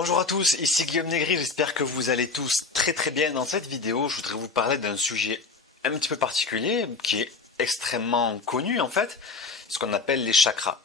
Bonjour à tous, ici Guillaume Negri, j'espère que vous allez tous très bien. Dans cette vidéo, je voudrais vous parler d'un sujet un petit peu particulier, qui est extrêmement connu en fait, ce qu'on appelle les chakras.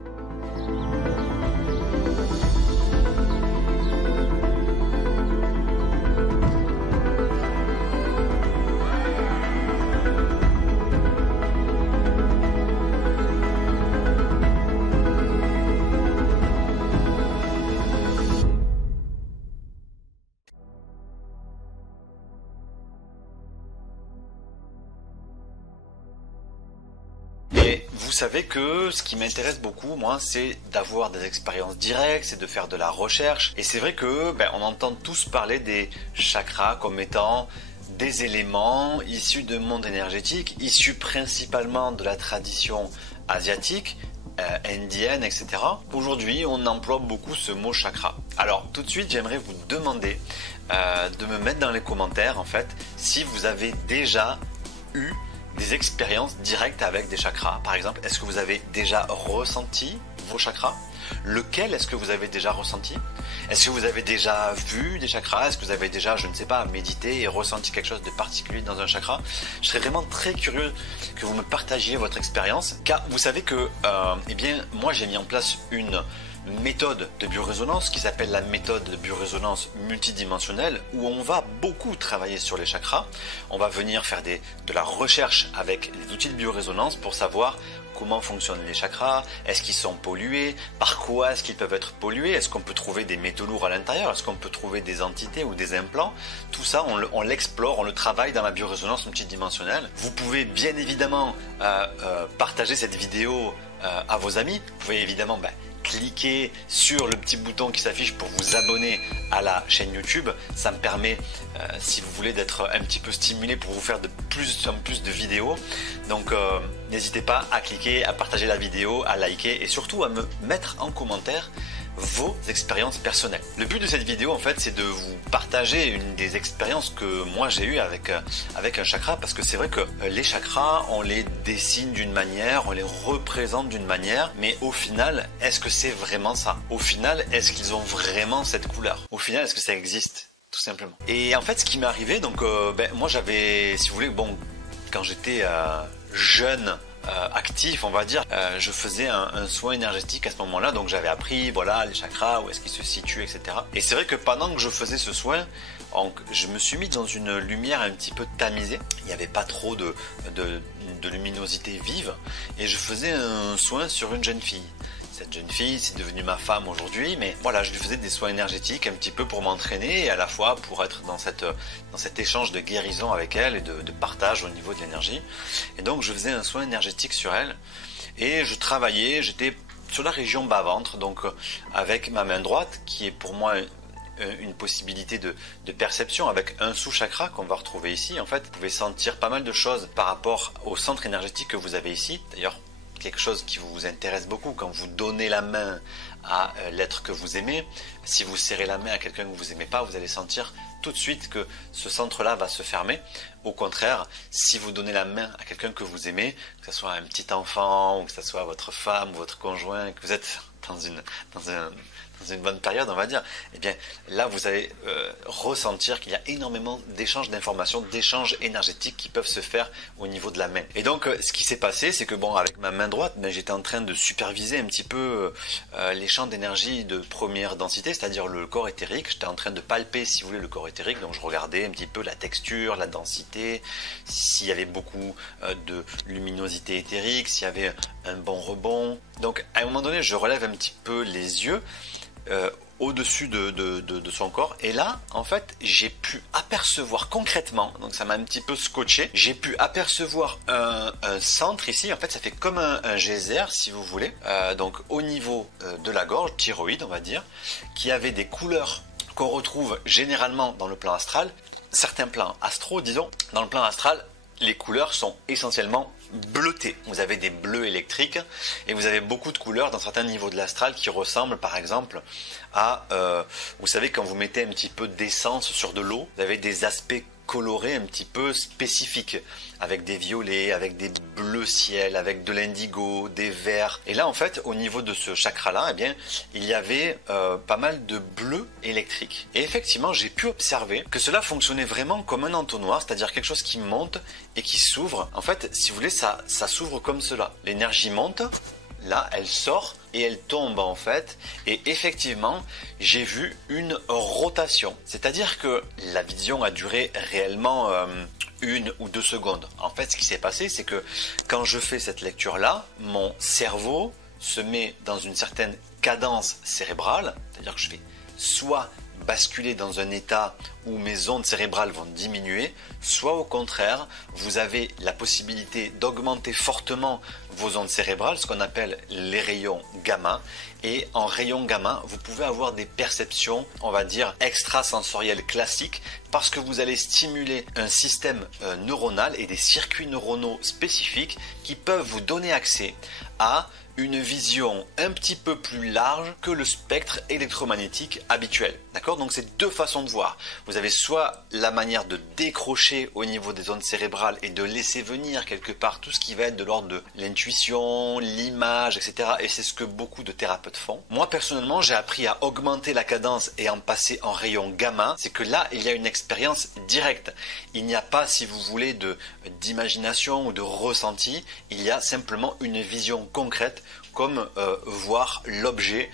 Et vous savez que ce qui m'intéresse beaucoup, moi, c'est d'avoir des expériences directes, c'est de faire de la recherche. Et c'est vrai que on entend tous parler des chakras comme étant des éléments issus de monde énergétique, issus principalement de la tradition asiatique, indienne, etc. Aujourd'hui, on emploie beaucoup ce mot chakra. Alors, tout de suite, j'aimerais vous demander de me mettre dans les commentaires, en fait, si vous avez déjà eu des expériences directes avec des chakras. Par exemple, est-ce que vous avez déjà ressenti vos chakras? Lequel est-ce que vous avez déjà ressenti? Est-ce que vous avez déjà vu des chakras? Est-ce que vous avez déjà, je ne sais pas, médité et ressenti quelque chose de particulier dans un chakra? Je serais vraiment très curieux que vous me partagiez votre expérience, car vous savez que moi j'ai mis en place une méthode de biorésonance qui s'appelle la méthode de biorésonance multidimensionnelle, où on va beaucoup travailler sur les chakras. On va venir faire de la recherche avec les outils de biorésonance pour savoir comment fonctionnent les chakras, est-ce qu'ils sont pollués, par quoi est-ce qu'ils peuvent être pollués, est-ce qu'on peut trouver des métaux lourds à l'intérieur, est-ce qu'on peut trouver des entités ou des implants. Tout ça, on l'explore, on le travaille dans la biorésonance multidimensionnelle. Vous pouvez bien évidemment partager cette vidéo à vos amis. Vous pouvez évidemment cliquez sur le petit bouton qui s'affiche pour vous abonner à la chaîne YouTube. Ça me permet, si vous voulez, d'être un petit peu stimulé pour vous faire de plus en plus de vidéos. Donc n'hésitez pas à cliquer, à partager la vidéo, à liker et surtout à me mettre en commentaire vos expériences personnelles. Le but de cette vidéo en fait, c'est de vous partager une des expériences que moi j'ai eues avec un chakra, parce que c'est vrai que les chakras, on les dessine d'une manière, on les représente d'une manière, mais au final, est-ce que c'est vraiment ça? Au final, est-ce qu'ils ont vraiment cette couleur? Au final, est-ce que ça existe? Tout simplement. Et en fait, ce qui m'est arrivé, donc moi j'avais, si vous voulez, quand j'étais jeune, actif, on va dire, je faisais un soin énergétique à ce moment-là, donc j'avais appris, voilà, les chakras, où est-ce qu'ils se situent, etc. Et c'est vrai que pendant que je faisais ce soin, je me suis mis dans une lumière un petit peu tamisée. Il n'y avait pas trop de luminosité vive, et je faisais un soin sur une jeune fille. Cette jeune fille, c'est devenu ma femme aujourd'hui, mais voilà, je lui faisais des soins énergétiques un petit peu pour m'entraîner et à la fois pour être dans cet échange de guérison avec elle et de partage au niveau de l'énergie. Et donc, je faisais un soin énergétique sur elle et je travaillais, j'étais sur la région bas-ventre, donc avec ma main droite qui est pour moi une possibilité de perception avec un sous-chakra qu'on va retrouver ici. En fait, vous pouvez sentir pas mal de choses par rapport au centre énergétique que vous avez ici. D'ailleurs, quelque chose qui vous intéresse beaucoup quand vous donnez la main à l'être que vous aimez. Si vous serrez la main à quelqu'un que vous aimez pas, vous allez sentir tout de suite que ce centre-là va se fermer. Au contraire, si vous donnez la main à quelqu'un que vous aimez, que ce soit un petit enfant ou que ce soit votre femme ou votre conjoint, que vous êtes dans une bonne période, on va dire, eh bien là vous allez ressentir qu'il y a énormément d'échanges d'informations, d'échanges énergétiques qui peuvent se faire au niveau de la main. Et donc ce qui s'est passé, c'est que avec ma main droite, j'étais en train de superviser un petit peu les champs d'énergie de première densité, c'est-à-dire le corps éthérique. J'étais en train de palper, si vous voulez, le corps éthérique, donc je regardais un petit peu la texture, la densité, s'il y avait beaucoup de luminosité éthérique, s'il y avait un bon rebond. Donc à un moment donné, je relève un petit peu les yeux au-dessus de son corps, et là en fait j'ai pu apercevoir concrètement, donc ça m'a un petit peu scotché, j'ai pu apercevoir un centre ici. En fait ça fait comme un geyser, si vous voulez, donc au niveau de la gorge, thyroïde on va dire, qui avait des couleurs qu'on retrouve généralement dans le plan astral, certains plans astraux disons. Dans le plan astral, les couleurs sont essentiellement bleutées. Vous avez des bleus électriques et vous avez beaucoup de couleurs dans certains niveaux de l'astral qui ressemblent par exemple à, vous savez, quand vous mettez un petit peu d'essence sur de l'eau, vous avez des aspects colorés un petit peu spécifiques, avec des violets, avec des bleus ciel, avec de l'indigo, des verts. Et là en fait au niveau de ce chakra-là, eh bien il y avait pas mal de bleu électrique. Et effectivement j'ai pu observer que cela fonctionnait vraiment comme un entonnoir, c'est-à-dire quelque chose qui monte et qui s'ouvre. En fait si vous voulez ça s'ouvre comme cela. L'énergie monte. Là, elle sort et elle tombe en fait. Et effectivement, j'ai vu une rotation. C'est-à-dire que la vision a duré réellement 1 ou 2 secondes. En fait, ce qui s'est passé, c'est que quand je fais cette lecture-là, mon cerveau se met dans une certaine cadence cérébrale. C'est-à-dire que je vais soit basculer dans un état où mes ondes cérébrales vont diminuer, soit au contraire, vous avez la possibilité d'augmenter fortement vos ondes cérébrales, ce qu'on appelle les rayons gamma. Et en rayons gamma, vous pouvez avoir des perceptions, on va dire, extrasensorielles classiques, parce que vous allez stimuler un système neuronal et des circuits neuronaux spécifiques qui peuvent vous donner accès à une vision un petit peu plus large que le spectre électromagnétique habituel. D'accord? Donc c'est 2 façons de voir. Vous avez soit la manière de décrocher au niveau des ondes cérébrales et de laisser venir quelque part tout ce qui va être de l'ordre de l'intuition, l'image, etc. Et c'est ce que beaucoup de thérapeutes font. Moi personnellement, j'ai appris à augmenter la cadence et en passer en rayon gamma. C'est que là, il y a une expérience directe. Il n'y a pas, si vous voulez, d'imagination ou de ressenti. Il y a simplement une vision concrète, comme voir l'objet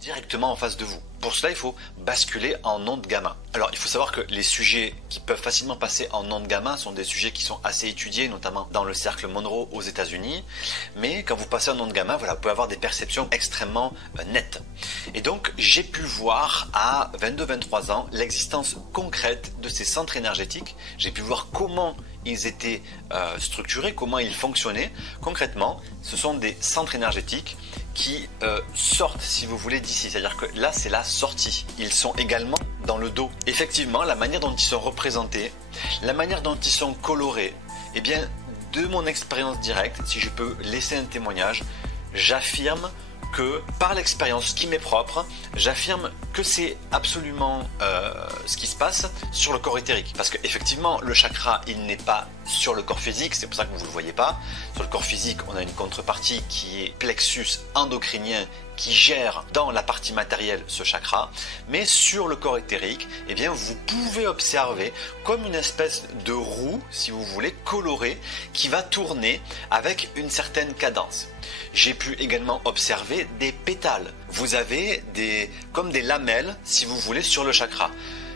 directement en face de vous. Pour cela, il faut basculer en ondes gamma. Alors, il faut savoir que les sujets qui peuvent facilement passer en ondes gamma sont des sujets qui sont assez étudiés, notamment dans le cercle Monroe aux États-Unis. Mais quand vous passez en ondes gamma, voilà, vous pouvez avoir des perceptions extrêmement nettes. Et donc, j'ai pu voir à 22-23 ans l'existence concrète de ces centres énergétiques. J'ai pu voir comment ils étaient structurés, comment ils fonctionnaient. Concrètement, ce sont des centres énergétiques qui sortent, si vous voulez, d'ici. C'est-à-dire que là, c'est la sortie. Ils sont également dans le dos. Effectivement, la manière dont ils sont représentés, la manière dont ils sont colorés, eh bien, de mon expérience directe, si je peux laisser un témoignage, j'affirme que par l'expérience qui m'est propre, j'affirme que c'est absolument ce qui se passe sur le corps éthérique. Parce qu'effectivement, le chakra, il n'est pas sur le corps physique, c'est pour ça que vous ne le voyez pas. Sur le corps physique, on a une contrepartie qui est plexus endocrinien, qui gère dans la partie matérielle ce chakra, mais sur le corps éthérique, eh bien, vous pouvez observer comme une espèce de roue, si vous voulez, colorée, qui va tourner avec une certaine cadence. J'ai pu également observer des pétales. Vous avez comme des lamelles, si vous voulez, sur le chakra.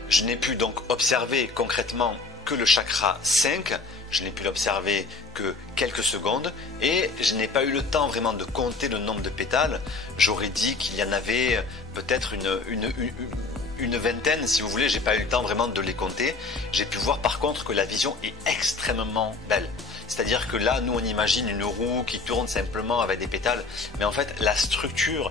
Je n'ai pu donc observer concrètement que le chakra 5, je n'ai pu l'observer que quelques secondes et je n'ai pas eu le temps vraiment de compter le nombre de pétales. J'aurais dit qu'il y en avait peut-être une vingtaine, si vous voulez. J'ai pas eu le temps vraiment de les compter. J'ai pu voir par contre que la vision est extrêmement belle. C'est-à-dire que là, nous on imagine une roue qui tourne simplement avec des pétales, mais en fait la structure,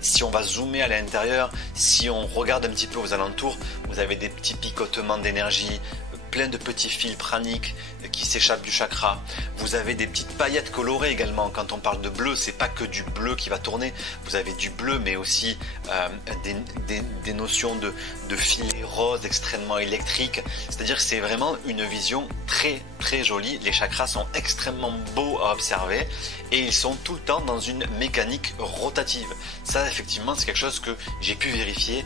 si on va zoomer à l'intérieur, si on regarde un petit peu aux alentours, vous avez des petits picotements d'énergie, plein de petits fils praniques qui s'échappent du chakra. Vous avez des petites paillettes colorées également. Quand on parle de bleu, c'est pas que du bleu qui va tourner. Vous avez du bleu, mais aussi des notions de filets roses extrêmement électriques. C'est-à-dire que c'est vraiment une vision très très jolie. Les chakras sont extrêmement beaux à observer et ils sont tout le temps dans une mécanique rotative. Ça, effectivement, c'est quelque chose que j'ai pu vérifier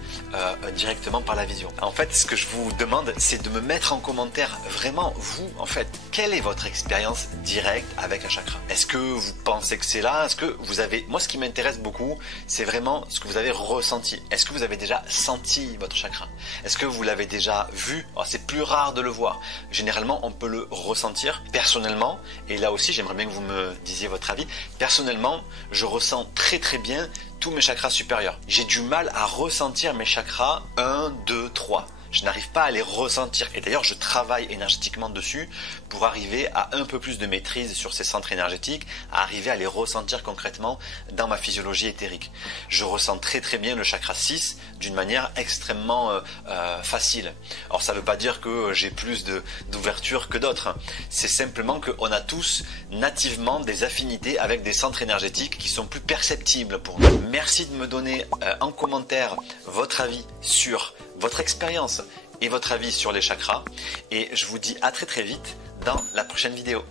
directement par la vision. En fait, ce que je vous demande, c'est de me mettre en commentaire vraiment, vous, en fait, quelle est votre expérience directe avec un chakra? Est-ce que vous pensez que c'est là? Est-ce que vous avez... Moi, ce qui m'intéresse beaucoup, c'est vraiment ce que vous avez ressenti. Est-ce que vous avez déjà senti votre chakra? Est-ce que vous l'avez déjà vu? Alors, c'est plus rare de le voir. Généralement, on peut le ressentir. Personnellement, et là aussi, j'aimerais bien que vous me disiez votre avis. Personnellement, je ressens très très bien tous mes chakras supérieurs. J'ai du mal à ressentir mes chakras 1, 2, 3. Je n'arrive pas à les ressentir. Et d'ailleurs, je travaille énergétiquement dessus pour arriver à un peu plus de maîtrise sur ces centres énergétiques, à arriver à les ressentir concrètement dans ma physiologie éthérique. Je ressens très très bien le chakra 6 d'une manière extrêmement facile. Alors ça ne veut pas dire que j'ai plus d'ouverture que d'autres. C'est simplement qu'on a tous nativement des affinités avec des centres énergétiques qui sont plus perceptibles pour nous. Merci de me donner en commentaire votre avis sur votre expérience et votre avis sur les chakras. Et je vous dis à très très vite dans la prochaine vidéo.